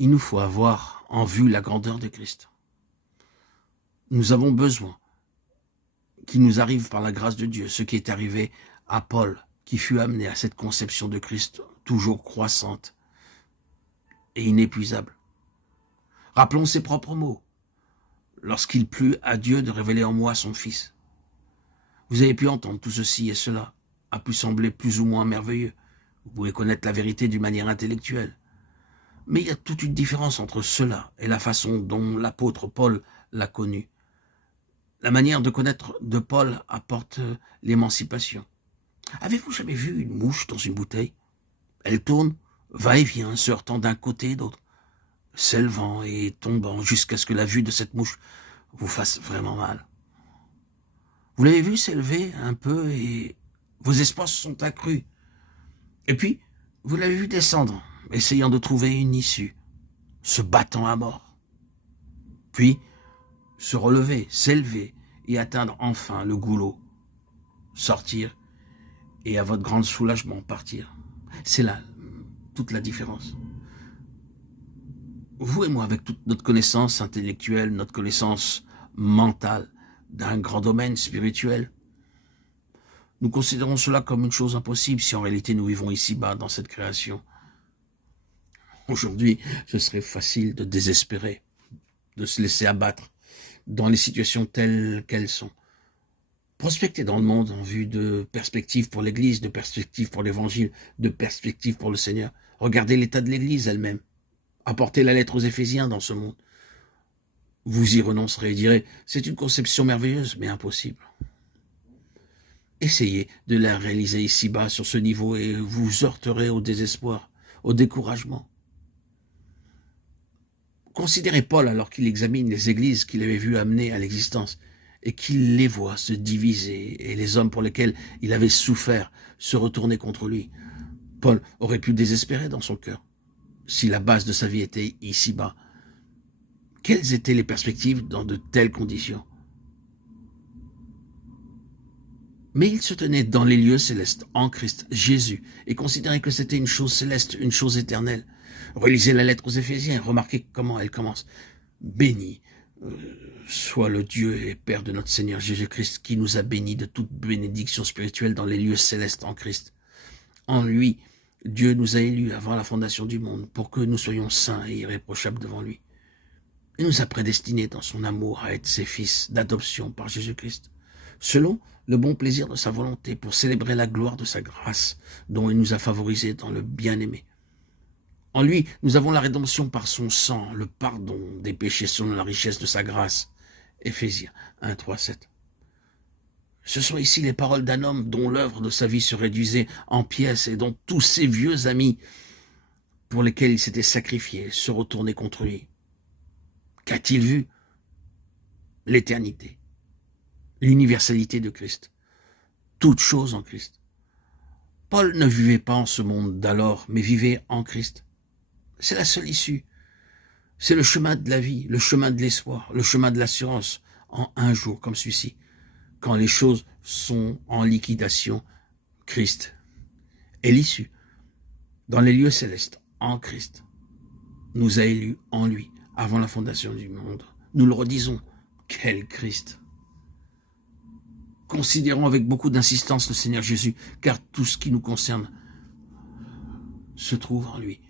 Il nous faut avoir en vue la grandeur de Christ. Nous avons besoin qu'il nous arrive par la grâce de Dieu ce qui est arrivé à Paul, qui fut amené à cette conception de Christ toujours croissante et inépuisable. Rappelons ses propres mots. Lorsqu'il plut à Dieu de révéler en moi son Fils. Vous avez pu entendre tout ceci et cela a pu sembler plus ou moins merveilleux. Vous pouvez connaître la vérité d'une manière intellectuelle. Mais il y a toute une différence entre cela et la façon dont l'apôtre Paul l'a connu. La manière de connaître de Paul apporte l'émancipation. Avez-vous jamais vu une mouche dans une bouteille? Elle tourne, va et vient, se heurtant d'un côté et d'autre, s'élevant et tombant jusqu'à ce que la vue de cette mouche vous fasse vraiment mal. Vous l'avez vu s'élever un peu et vos espoirs se sont accrus. Et puis, vous l'avez vu descendre, essayant de trouver une issue, se battant à mort. Puis, se relever, s'élever et atteindre enfin le goulot. Sortir et à votre grand soulagement partir. C'est là toute la différence. Vous et moi, avec toute notre connaissance intellectuelle, notre connaissance mentale d'un grand domaine spirituel, nous considérons cela comme une chose impossible si en réalité nous vivons ici-bas dans cette création. Aujourd'hui, ce serait facile de désespérer, de se laisser abattre dans les situations telles qu'elles sont. Prospecter dans le monde en vue de perspectives pour l'Église, de perspectives pour l'Évangile, de perspectives pour le Seigneur. Regardez l'état de l'Église elle-même. Apportez la lettre aux Éphésiens dans ce monde. Vous y renoncerez et direz, c'est une conception merveilleuse, mais impossible. Essayez de la réaliser ici-bas, sur ce niveau, et vous heurterez au désespoir, au découragement. Considérez Paul alors qu'il examine les églises qu'il avait vues amener à l'existence et qu'il les voit se diviser et les hommes pour lesquels il avait souffert se retourner contre lui. Paul aurait pu désespérer dans son cœur si la base de sa vie était ici-bas. Quelles étaient les perspectives dans de telles conditions? Mais il se tenait dans les lieux célestes, en Christ, Jésus, et considérait que c'était une chose céleste, une chose éternelle. Relisez la lettre aux Éphésiens, remarquez comment elle commence. Béni soit le Dieu et Père de notre Seigneur Jésus-Christ, qui nous a bénis de toute bénédiction spirituelle dans les lieux célestes en Christ. En lui, Dieu nous a élus avant la fondation du monde pour que nous soyons saints et irréprochables devant lui. Il nous a prédestinés dans son amour à être ses fils d'adoption par Jésus-Christ, selon le bon plaisir de sa volonté, pour célébrer la gloire de sa grâce, dont il nous a favorisés dans le bien-aimé. En lui, nous avons la rédemption par son sang, le pardon des péchés selon la richesse de sa grâce. Éphésiens 1, 3, 7. Ce sont ici les paroles d'un homme dont l'œuvre de sa vie se réduisait en pièces et dont tous ses vieux amis pour lesquels il s'était sacrifié se retournaient contre lui. Qu'a-t-il vu? L'éternité, l'universalité de Christ, toute chose en Christ. Paul ne vivait pas en ce monde d'alors, mais vivait en Christ. C'est la seule issue. C'est le chemin de la vie, le chemin de l'espoir, le chemin de l'assurance en un jour comme celui-ci. Quand les choses sont en liquidation, Christ est l'issue. Dans les lieux célestes, en Christ, nous a élus en lui, avant la fondation du monde. Nous le redisons, quel Christ! Considérons avec beaucoup d'insistance le Seigneur Jésus, car tout ce qui nous concerne se trouve en lui.